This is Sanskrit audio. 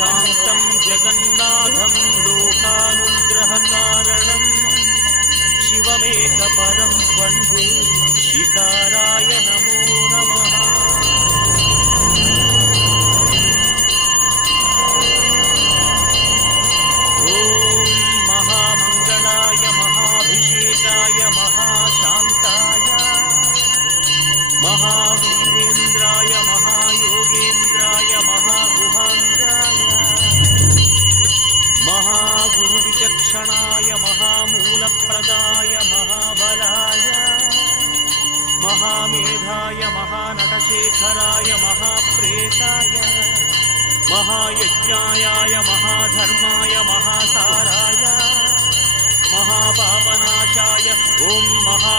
शान्तं जगन्नाथं लोकानुग्रहकारणं शिवमेकपरं वन्दे शिकाराय नमो नमः। ॐ महामङ्गलाय महाभिषेकाय महाशान्ताय महावीरेन्द्राय महायोगेन्द्राय महागुहाङ्गाय महागुरुविचक्षणाय महामूलप्रदाय महाबलाय महामेधाय महानटशेखराय महाप्रेताय महायज्ञाय महाधर्माय महासाराय महापापनाशाय ॐ महा